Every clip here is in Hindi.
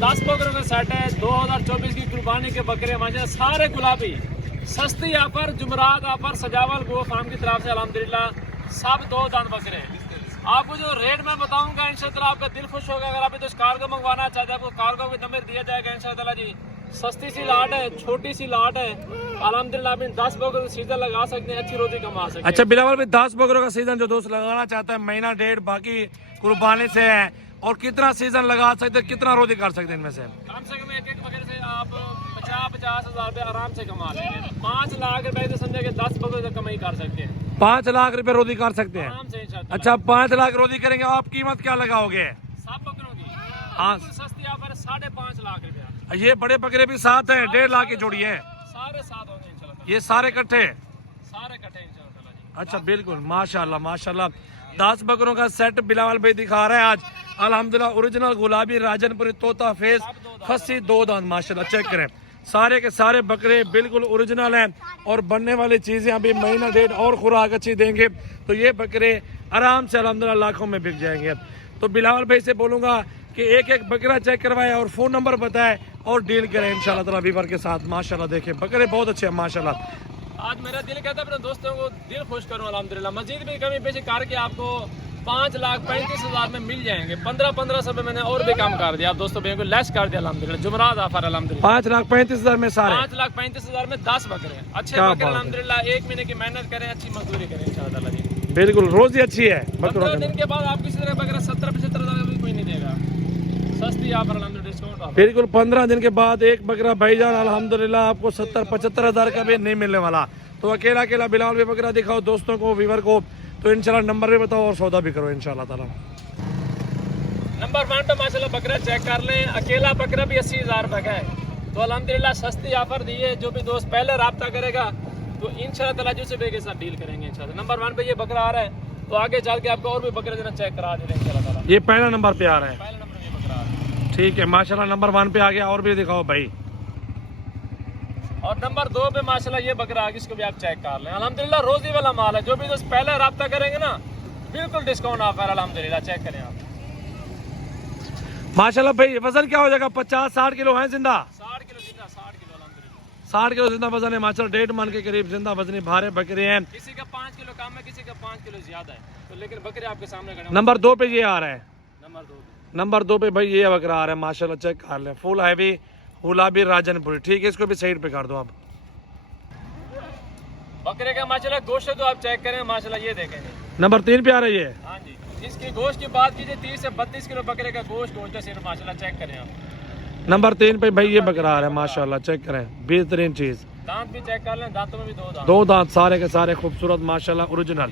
10 बकरों का सेट है। 2024 की कुर्बानी के बकरे माशाल्लाह सारे गुलाबी, सस्ती ऑफर, जुमरात ऑफर, सजावल गो फार्म की तरफ से अल्हम्दुलिल्लाह सब 2 दांत बकरे हैं। आपको जो रेट मैं बताऊंगा इंशाअल्लाह आपका दिल खुश होगा। अगर आप तो कार्गो मंगवाना चाहते हैं आपको कार्गो भी नंबर दिया जाएगा इंशाअल्लाह जी। सस्ती सी लाट है, छोटी सी लाट है, अल्हम्दुलिल्लाह आप इन 10 बकरों का सीजन लगा सकते हैं, अच्छी रोटी कमा सकते हैं। अच्छा बिलावल भाई, 10 बकरों का सीजन जो दोस्त लगाना चाहता है, महीना डेढ़ बाकी कुर्बानी से है, और कितना सीजन लगा सकते हैं, कितना रोटी कर सकते हैं इनमें से? कम से कम एक बकरे से आप 50-50 हज़ार रुपये आराम से कमा लेंगे। 5 लाख रुपए से समझे कि 10 बकरों से कमाई कर सकते हैं। 5 लाख रुपए रोटी कर सकते हैं आराम से इंशाअल्लाह। अच्छा 5 लाख रोटी करेंगे, आप कीमत क्या लगाओगे? सब बकरों की हाँ। बिल्कुल सस्ती ऑफर 5.5 लाख रुपया। ये बड़े बकरे भी साथ हैं, 1.5 लाख की जोड़ी है, सारे साथ होंगे इंशाल्लाह। ये सारे इकट्ठे? सारे इकट्ठे इंशाल्लाह जी। अच्छा बिल्कुल, माशाल्लाह माशाल्लाह। 10 बकरों का सेट बिलावल भाई दिखा रहे हैं आज अल्हम्दुलिल्लाह। ओरिजिनल गुलाबी राजनपुरी तोता फेस खस्सी 2 दांत माशाल्लाह। चेक करें, सारे के सारे बकरे बिल्कुल ओरिजिनल हैं, और बनने वाली चीजें अभी महीना डेढ़ और खुराक अच्छी देंगे तो ये बकरे आराम से अल्हम्दुलिल्लाह लाखों में बिक जाएंगे। तो बिलावल भाई से बोलूंगा कि एक एक बकरा चेक करवाए और फोन नंबर बताए और डील करें इंशाल्लाह ताला वीवर के साथ। माशाल्लाह देखें बकरे बहुत अच्छे हैं माशाल्लाह। आज मेरा दिल कहता है अपने दोस्तों को दिल खुश करूं अल्हम्दुलिल्लाह। मजीद भी कमी पेशी करके आपको 5,35,000 में मिल जाएंगे। 1500 रुपए मैंने और भी कम कर दिया, आप दोस्तों को लेस कर दिया अल्हम्दुलिल्लाह। जुमरात ऑफर अल्हम्दुलिल्लाह। 5,35,000 में सारे? 5,35,000 में 10 बकरे अच्छे बकरे अल्हम्दुलिल्लाह। 1 महीने की मेहनत करें, अच्छी मजदूरी करें इंशाअल्लाह जी। बिल्कुल रोजी अच्छी है बकरों 15 दिन के बाद आप किसी तरह बकरा 70-75 हज़ार का भी कोई नहीं देगा। सस्ती ऑफर अल्हम्दुलिल्लाह, डिस्काउंट ऑफर। बिल्कुल 15 दिन के बाद एक बकरा भाईजान अल्हम्दुलिल्लाह आपको 70-75 हज़ार का भी नहीं मिलने वाला। तो अकेला अकेला बिलावल भी बकरा दिखाओ दोस्तों को, वीवर को, तो इंशाल्लाह नंबर भी बताओ और सौदा भी करो इंशाल्लाह ताला। नंबर 1 पे माशाल्लाह बकरा चेक कर लें। अकेला बकरा भी 80,000 रुपए का है। तो अल्हम्दुलिल्लाह सस्ती ऑफर दी है। जो भी दोस्त पहले रब्ता करेगा तो इंशाल्लाह ताला जो से के साथ डील करेंगे इंशाल्लाह। नंबर 1 पे ये बकरा आ रहा है, तो आगे चल के आपको और भी बकरे देना चेक करा देंगे इंशाल्लाह ताला। ये पहला नंबर पे आ रहा है? पहले नंबर पे ये बकरा आ रहा है। ठीक है माशाल्लाह, नंबर 1 पे आ गया, और भी दिखाओ भाई। और नंबर 2 पे माशाल्लाह ये बकरा आगे, इसको भी आप चेक कर लें। अल्हम्दुलिल्लाह रोजी वाला माल है। जो भी दोस्त पहले रब्ता करेंगे ना बिल्कुल डिस्काउंट ऑफर अल्हम्दुलिल्लाह। चेक करें आप माशाल्लाह भाई। वजन क्या हो जाएगा? 50-60 किलो है जिंदा? 60 किलो जिंदा, 60 किलो अल्हम्दुलिल्लाह। 60 किलो जिंदा वजन है माशाल्लाह। 1.5 मन के करीब जिंदा वजनी भारे बकरे हैं। किसी का 5 किलो कम है, किसी का 5 किलो ज्यादा है, तो लेकिन बकरे आपके सामने खड़े हैं। नंबर 2 पे ये आ रहा है? नंबर 2 पे भाई ये बकरा आ रहा है माशाल्लाह। चेक कर लें, फुल हैवी गुलाबी राजनपुरी। ठीक है, इसको भी साइड पे कर दो आप। बकरे का माशाल्लाह गोश्त तो आप चेक करें माशाल्लाह, ये देखें। नंबर 3 पे आ रही है? हाँ जी। इसकी गोश्त की बात कीजिए 30 से 32 किलो बकरे का गोश्त है सिर्फ माशाल्लाह। चेक करें आप। नंबर 3 पे भाई ये बकरा आ रहा है माशाल्लाह। चेक करें, बेहतरीन चीज। दांत भी चेक कर लें, दांतों में भी 2 दांत। 2 दांत सारे के सारे खूबसूरत माशाल्लाह, ओरिजिनल।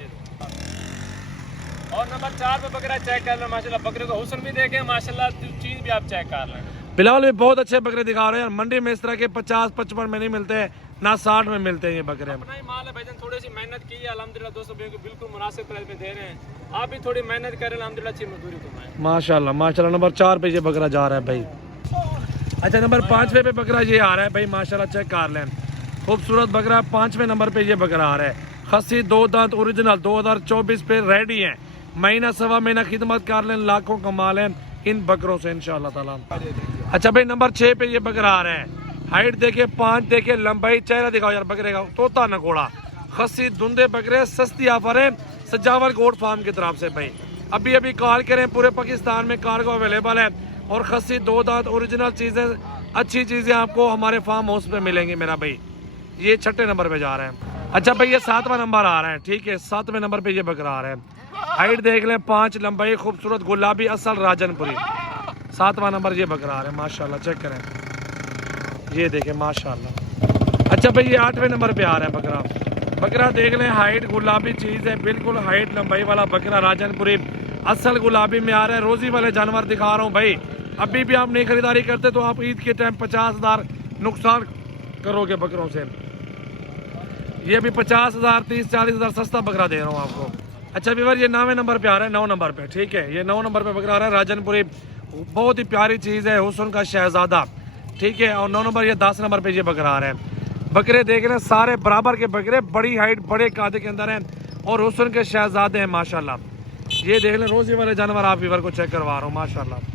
और नंबर 4 पे बकरा चेक कर लें माशाल्लाह। बकरे का हुस्न भी देखें माशाल्लाह, चीज भी आप चेक कर लें। बिलावल भी बहुत अच्छे बकरे दिखा रहे हैं यार। मंडी में इस तरह के 50-55 में नहीं मिलते, ना 60 में मिलते हैं ये बकरे। अपना ही माल है भाईजान, थोड़ी सी मेहनत की है अल्हम्दुलिल्लाह। दोस्तों को बिल्कुल मुनासिब प्राइस में दे रहे हैं। आप भी थोड़ी मेहनत करें अल्हम्दुलिल्लाह, अच्छी मजदूरी कमाएं माशाल्लाह माशाल्लाह। नंबर 4 पे ये बकरा जा रहा है भाई। अच्छा नंबर 5 पे बकरा ये आ रहा है भाई माशाल्लाह। चेक कर लें, खूबसूरत बकरा। 5वें नंबर पे ये बकरा आ रहा है। खस्सी 2 दांत ओरिजिनल, 2024 पे रेडी है। महीना सवा महीना खिदमत कर लें, लाखों कमा लें इन बकरों से इंशाल्लाह ताला। अच्छा भाई नंबर 6 पे ये बकरा आ रहा है। हाइट देखे, 5 देखे, लंबाई, चेहरा दिखाओ यार बकरे का, तोता नकोड़ा। खस्सी धुंधे बकरे, सस्ती ऑफर है सजावल गोट फार्म की तरफ से भाई। अभी अभी कॉल करें, पूरे पाकिस्तान में कार्गो अवेलेबल है। और खस्सी 2 दांत ओरिजिनल चीजें, अच्छी चीजें आपको हमारे फार्म हाउस पे मिलेंगी मेरा भाई। ये 6ठे नंबर पे जा रहे हैं। अच्छा भाई ये 7वां नंबर आ रहा है। ठीक है, 7वें नंबर पे ये बकरा आ रहा है। हाइट देख लें, 5, लंबाई खूबसूरत गुलाबी असल राजनपुरी। 7वां नंबर ये बकरा आ रहा है माशाल्लाह। चेक करें, ये देखें माशाल्लाह। अच्छा भाई ये 8वें नंबर पे आ रहा है बकरा। बकरा देख लें, हाइट गुलाबी चीज़ है, बिल्कुल हाइट लंबाई वाला बकरा राजनपुरी असल गुलाबी में आ रहा है। रोजी वाले जानवर दिखा रहा हूँ भाई। अभी भी आप नहीं खरीदारी करते तो आप ईद के टाइम 50,000 नुकसान करोगे बकरों से। ये भी 50,000, 30-40,000 सस्ता बकरा दे रहा हूँ आपको। अच्छा व्यूअर ये 9वें नंबर पे आ रहा है। 9 नंबर पे, ठीक है, ये 9 नंबर पे बकरा आ रहा है राजनपुरी। बहुत ही प्यारी चीज़ है, हुस्न का शहजादा। ठीक है, और 9 नंबर ये 10 नंबर पे ये बकरा आ रहे हैं। बकरे देख रहे हैं, सारे बराबर के बकरे, बड़ी हाइट, बड़े कादे के अंदर हैं और हुस्न के शहजादे हैं माशाल्लाह। ये देख लें, रोजी वाले जानवर आप व्यूअर को चेक करवा रहा हूँ माशाल्लाह।